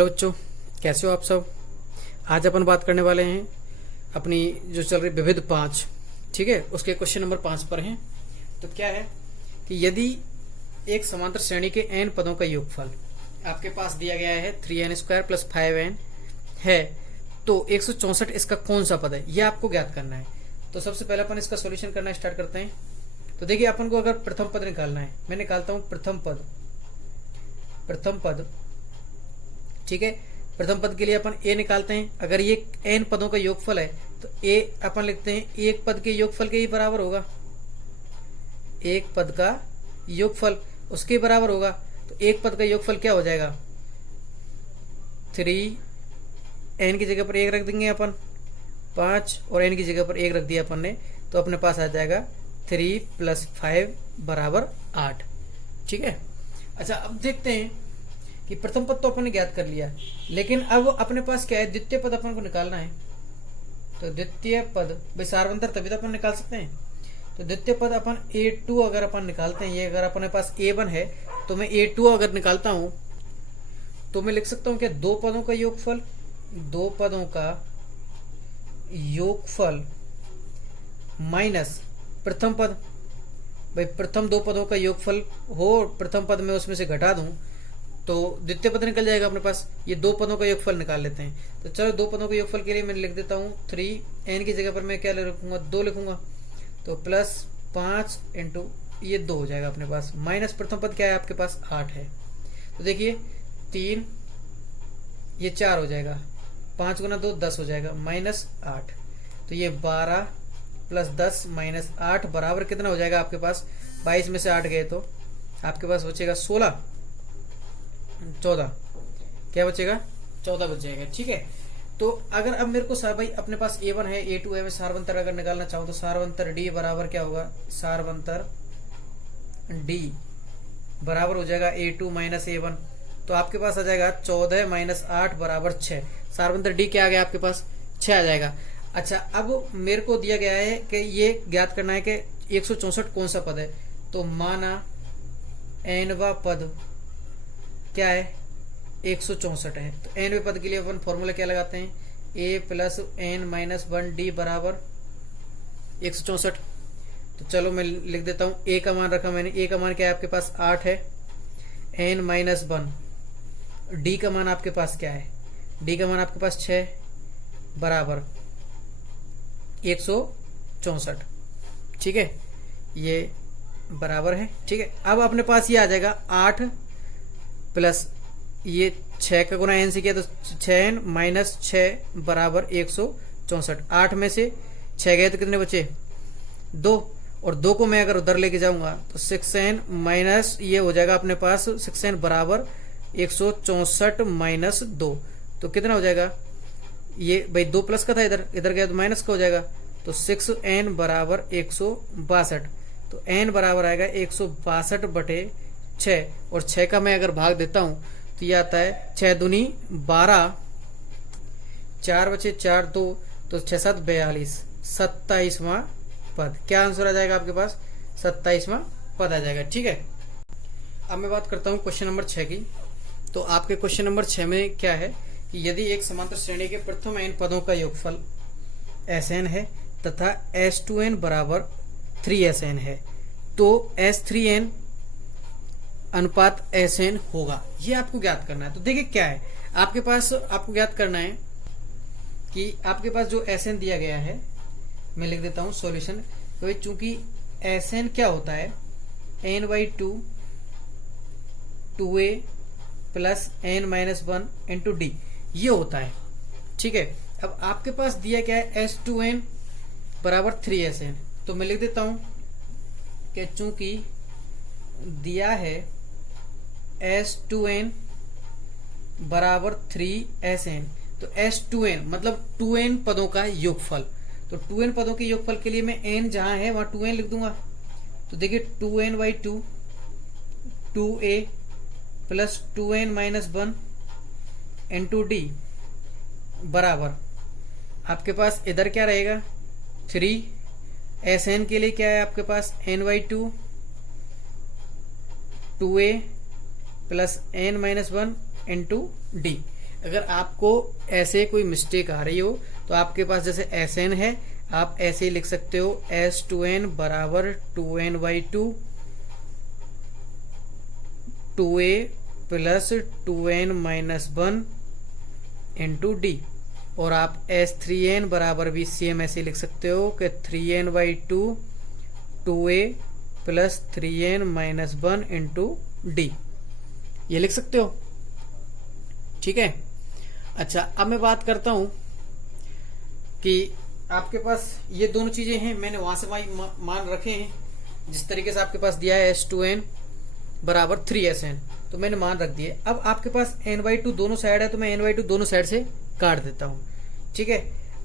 Hello बच्चों, कैसे हो आप सब। आज अपन बात करने वाले हैं अपनी जो चल रही विविध 5, ठीक है, उसके क्वेश्चन नंबर 5 पर हैं। तो क्या है कि यदि एक समांतर श्रेणी के n पदों का योगफल आपके पास दिया गया है 3n² + 5n है, तो 164 इसका कौन सा पद है, यह आपको ज्ञात करना है। तो सबसे पहले अपन इसका सॉल्यूशन करना स्टार्ट करते हैं। तो देखिए, अपन को अगर प्रथम पद निकालना है, मैं निकालता हूं प्रथम पद, ठीक है। प्रथम पद के लिए अपन a निकालते हैं। अगर ये n पदों का योगफल है तो a अपन लिखते हैं एक पद के योगफल के ही बराबर होगा। एक पद का योगफल उसके बराबर होगा। तो एक पद का योगफल क्या हो जाएगा, 3n की जगह पर 1 रख देंगे अपन, 5 और n की जगह पर 1 रख दिया अपन ने, तो अपने पास आ जाएगा 3 + 5 = 8, ठीक है। अच्छा, अब देखते हैं कि प्रथम पद तो अपन ने ज्ञात कर लिया, लेकिन अब अपने पास क्या है, द्वितीय पद अपन को निकालना है। तो द्वितीय पद भाई सार्वंतर तभी तो अपन निकाल सकते हैं। तो द्वितीय पद अपन a2 अगर अपन निकालते हैं, ये अगर अपने पास a1 है तो मैं a2 अगर निकालता हूं तो मैं लिख सकता हूं कि दो पदों का योगफल माइनस प्रथम पद। भाई प्रथम दो पदों का योगफल हो, प्रथम पद में उसमें से घटा दूं तो द्वितीय पद निकल जाएगा अपने पास। ये दो पदों का योगफल निकाल लेते हैं। तो चलो, दो पदों के योगफल के लिए मैं लिख देता हूँ 3n की जगह पर मैं क्या लिखूंगा, 2 लिखूंगा। तो +5 × ये 2 हो जाएगा अपने पास, माइनस प्रथम पद क्या है आपके पास 8 है। तो देखिए 3 ये 4 हो जाएगा, 5 × 2 10 हो जाएगा, -8। तो ये 12 + 10 - 8 बराबर कितना हो जाएगा आपके पास, 22 में से 8 गए तो आपके पास बचेगा 16, 14 क्या बचेगा, 14 बच जाएगा, ठीक है। तो अगर अब मेरे को भाई अपने पास a1 है, a2 है, मैं सार्वंतर अगर निकालना चाहूं तो सार्वंतर d बराबर क्या होगा, सार्वंतर d बराबर हो जाएगा a2 - a1। तो आपके पास आ जाएगा 14 - 8 = 6। सार्वंतर d क्या आ गया आपके पास, 6 आ जाएगा। अच्छा, अब मेरे को दिया गया है कि ये ज्ञात करना है कि 164 कौन सा पद है। तो माना nवा पद क्या है, 164 है। तो nवें पद के लिए अपन फॉर्मूला क्या लगाते हैं, a + n - 1d बराबर 164। तो चलो मैं लिख देता हूं, a का मान रखा मैंने, a का मान क्या है आपके पास 8 है, n - 1, d का मान आपके पास क्या है, d का मान आपके पास 6 बराबर 164, ठीक है, ये बराबर है, ठीक है। अब अपने पास ये आ जाएगा 8 प्लस ये 6 का गुना n से किया तो 6n - 6 बराबर 164। 8 में से 6 गए तो कितने बचे, 2, और 2 को मैं अगर उधर लेके जाऊंगा तो 6n माइनस ये हो जाएगा अपने पास 6n बराबर 164 - 2। तो कितना हो जाएगा, ये भाई 2 प्लस का था, इधर गया तो माइनस का हो जाएगा। तो 6n बराबर 162। तो n बराबर आएगा 162/6, और 6 का मैं अगर भाग देता हूं तो ये आता है 6 दूनी 12, 4 बचे 4 2, तो 6 7 42, 27वां पद। क्या आंसर आ जाएगा आपके पास, 27वां पद आ जाएगा, ठीक है। अब मैं बात करता हूं क्वेश्चन नंबर 6 की। तो आपके क्वेश्चन नंबर 6 में क्या है कि यदि एक समांतर श्रेणी के प्रथम n पदों का योगफल Sn है तथा S2n बराबर 3Sn है, तो S3n अनुपात Sn होगा, ये आपको ज्ञात करना है। तो देखिए क्या है आपके पास, आपको ज्ञात करना है कि आपके पास जो Sn दिया गया है, मैं लिख देता हूं सॉल्यूशन। तो चूंकि Sn क्या होता है, n/2 2a + n - 1 × d ये होता है, ठीक है। अब आपके पास दिया क्या है, S2n बराबर 3Sn। तो मैं लिख देता हूं कि चूंकि दिया है S2n बराबर 3Sn, तो S2n मतलब 2n पदों का योगफल। तो 2n पदों के योगफल के लिए मैं n जहां है वहां 2n लिख दूंगा। तो देखिए 2n/2 2a + 2n - 1 × d बराबर आपके पास इधर क्या रहेगा, 3Sn के लिए क्या है आपके पास, n/2 2a + n - 1 × d। अगर आपको ऐसे कोई मिस्टेक आ रही हो तो आपके पास जैसे Sn है, आप ऐसे ही लिख सकते हो S2n बराबर 2n/2 2a plus 2n-1 into D. और आप S3n बराबर भी सेम ऐसे लिख सकते हो कि 3n/2 2a plus 3n-1 into D, ये लिख सकते हो। ठीक है। अच्छा, अब मैं बात करता हूं कि आपके पास ये दोनों चीजें हैं, मैंने वहां से मान रखे हैं जिस तरीके से आपके पास दिया है S2n बराबर 3Sn, तो मैंने मान रख दिए। अब आपके पास n/2 दोनों साइड है तो मैं n/2 दोनों साइड से काट देता हूं। ठीक है।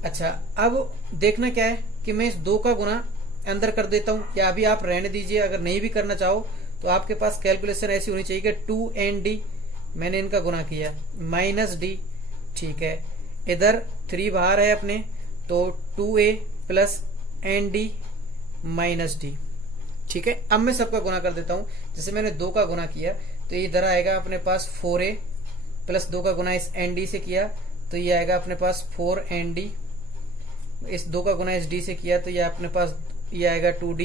अच्छा, अब देखना क्या है कि मैं इस 2 का गुना अंदर कर देता हूं, या अभी आप रहने दीजिए, अगर नहीं भी करना चाहो तो आपके पास कैलकुलेशन ऐसी होनी चाहिए कि 2nd मैंने इनका गुना किया माइनस डी। ठीक है, इधर 3 बाहर है अपने, तो 2a plus ND minus D. ठीक है। अब मैं सबका गुना कर देता हूं। जैसे मैंने 2 का गुना किया तो ये इधर आएगा अपने पास 4a प्लस 2 का गुना इस ND से किया तो ये आएगा अपने पास 4ND। इस 2 का गुना इस D से किया तो ये अपने पास ये आएगा 2D।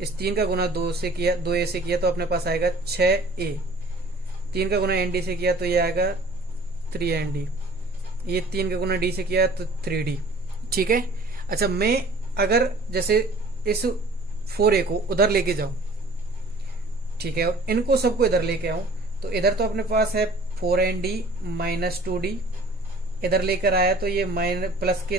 इस 3 का गुना 2a से किया तो अपने पास आएगा 6a। 3 का गुना ND से किया तो ये आएगा 3ND। ये 3 का गुना D से किया तो 3D। ठीक है। अच्छा, मैं अगर जैसे इस 4a को उधर लेके जाऊं, ठीक है, और इनको सबको इधर लेके आऊं, तो इधर तो अपने पास है 4ND माइनस 2D, इधर लेकर आया तो ये माइनस प्लस के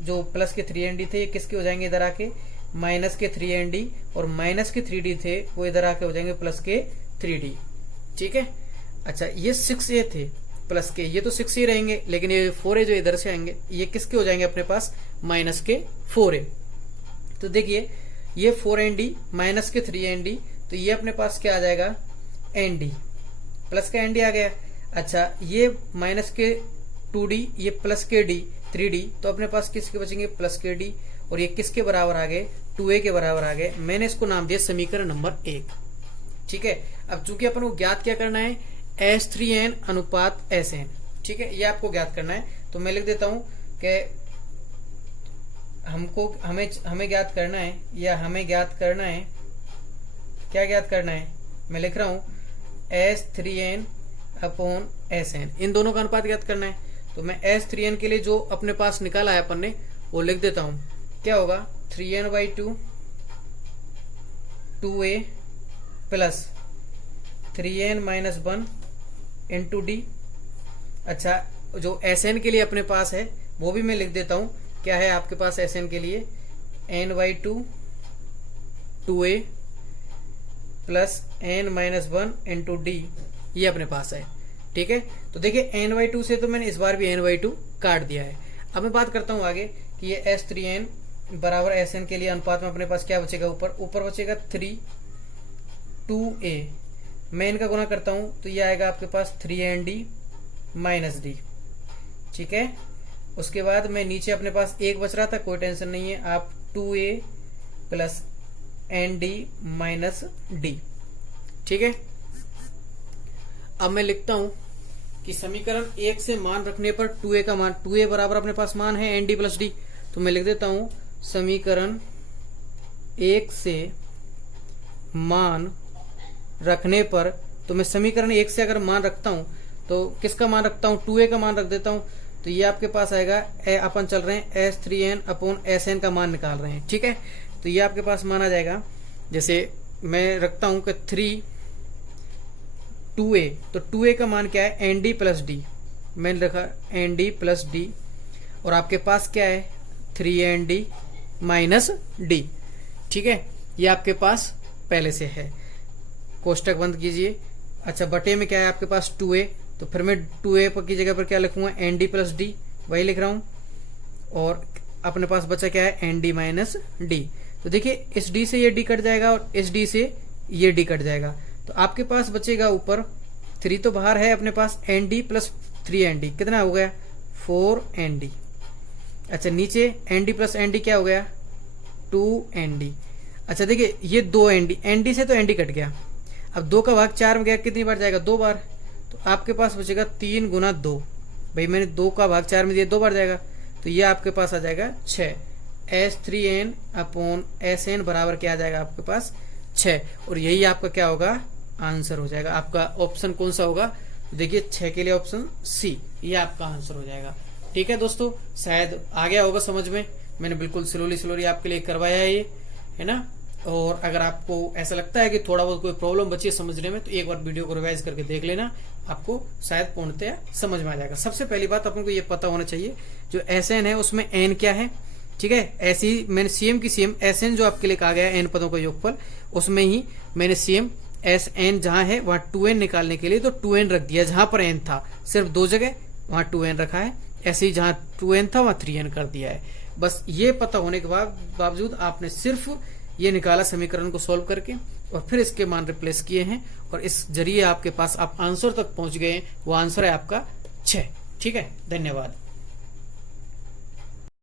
जो प्लस के 3ND थे ये किसके हो जाएंगे इधर आके माइनस के 3ND, और माइनस के 3D थे वो इधर आके हो जाएंगे प्लस के 3D। ठीक है। अच्छा, ये 6a थे प्लस के, ये तो 6 ही रहेंगे, लेकिन ये 4a जो इधर से आएंगे ये किसके हो जाएंगे अपने पास माइनस के 4a। तो देखिए ये 4ND माइनस के 3ND, तो ये अपने पास क्या आ जाएगा ND, प्लस का ND आ गया। अच्छा, ये माइनस के 2D, ये प्लस के D 3D, तो अपने पास किसके बचेंगे प्लस के D, और ये किसके बराबर आ गए 2a के बराबर आ गए। मैंने इसको नाम दिया समीकरण नंबर 1। ठीक है। अब चूंकि अपन को ज्ञात क्या करना है S3n अनुपात Sn। ठीक है, ये आपको ज्ञात करना है, तो मैं लिख देता हूं कि हमें ज्ञात करना है, या हमें ज्ञात करना है, क्या ज्ञात करना है, मैं लिख रहा हूं S3n अपॉन Sn, इन दोनों का अनुपात ज्ञात करना है। तो मैं S3n के लिए जो अपने पास निकाला है अपन ने वो लिख देता हूं। क्या होगा 3n/2 2a plus 3n-1 into D. अच्छा, जो Sn के लिए अपने पास है वो भी मैं लिख देता हूं। क्या है आपके पास Sn के लिए n/2 2a plus n-1 into D, ये अपने पास है। ठीक है। तो देखिए n/2 से तो मैंने इस बार भी n/2 काट दिया है। अब मैं बात करता हूं आगे कि ये S3n बराबर Sn के लिए अनुपात में अपने पास क्या बचेगा, ऊपर बचेगा 3 2a, मैं इनका गुना करता हूं तो ये आएगा आपके पास 3ND माइनस डी। ठीक है। उसके बाद मैं नीचे अपने पास 1 बच रहा था, कोई टेंशन नहीं है, आप 2a plus ND minus D. ठीक है। अब मैं लिखता हूं कि समीकरण 1 से मान रखने पर 2a का मान 2a बराबर अपने पास मान है ND प्लस डी, तो मैं लिख देता हूं समीकरण 1 से मान रखने पर, तो मैं समीकरण 1 से अगर मान रखता हूं तो किसका मान रखता हूं 2a का मान रख देता हूं, तो ये आपके पास आएगा अपन चल रहे हैं S3n अपॉन Sn का मान निकाल रहे हैं। ठीक है। तो ये आपके पास मान आ जाएगा, जैसे मैं रखता हूं कि 3 2a, तो 2a का मान क्या है ND प्लस डी, मैंने रखा ND प्लस डी, और आपके पास क्या है 3ND माइनस डी। ठीक है, ये आपके पास पहले से है, कोष्टक बंद कीजिए। अच्छा, बटे में क्या है आपके पास 2a, तो फिर मैं 2a की जगह पर क्या लिखूंगा ND प्लस डी, वही लिख रहा हूं, और अपने पास बचा क्या है ND माइनस डी। तो देखिए इस d से ये d कट जाएगा और इस d से ये d कट जाएगा, तो आपके पास बचेगा ऊपर 3 तो बाहर है अपने पास ND प्लस 3ND, कितना हो गया 4ND। अच्छा, नीचे ND प्लस ND क्या हो गया 2ND। अच्छा देखिए ये 2ND, ND से तो ND कट गया, अब 2 का भाग 4 में गया, कितनी बार जाएगा 2 बार, तो आपके पास बचेगा 3 गुना 2, भाई मैंने 2 का भाग 4 में दिया, 2 बार जाएगा, तो ये आपके पास आ जाएगा 6। S3n अपॉन Sn बराबर क्या आ जाएगा आपके पास 6, और यही आपका क्या होगा आंसर हो जाएगा। आपका ऑप्शन कौन सा होगा, देखिए 6 के लिए ऑप्शन सी, ये आपका आंसर हो जाएगा। ठीक है दोस्तों, शायद आ गया होगा समझ में, मैंने बिल्कुल स्लोली आपके लिए करवाया है ना। और अगर आपको ऐसा लगता है कि थोड़ा बहुत कोई प्रॉब्लम बची है समझने में, तो एक बार वीडियो को रिवाइज करके देख लेना, आपको शायद पूर्णतया समझ में आ जाएगा। सबसे पहली बात अपन को ये पता होना चाहिए, जो Sn है उसमें n क्या है, ठीक है। ऐसे ही मैंने सीएम की सेम Sn जो आपके लिए कहा गया है n पदों का योगफल, उसमें ही मैंने सेम Sn जहां है वहां 2n निकालने के लिए तो 2n रख दिया, जहां पर n था सिर्फ 2 जगह वहां 2n रखा है, ऐसे ही जहां 2n था वहां 3n कर दिया है। बस ये पता होने के बावजूद आपने सिर्फ ये निकाला समीकरण को सॉल्व करके, और फिर इसके मान रिप्लेस किए हैं, और इस जरिए आपके पास आप आंसर तक पहुंच गए। वो आंसर है आपका 6। ठीक है, धन्यवाद।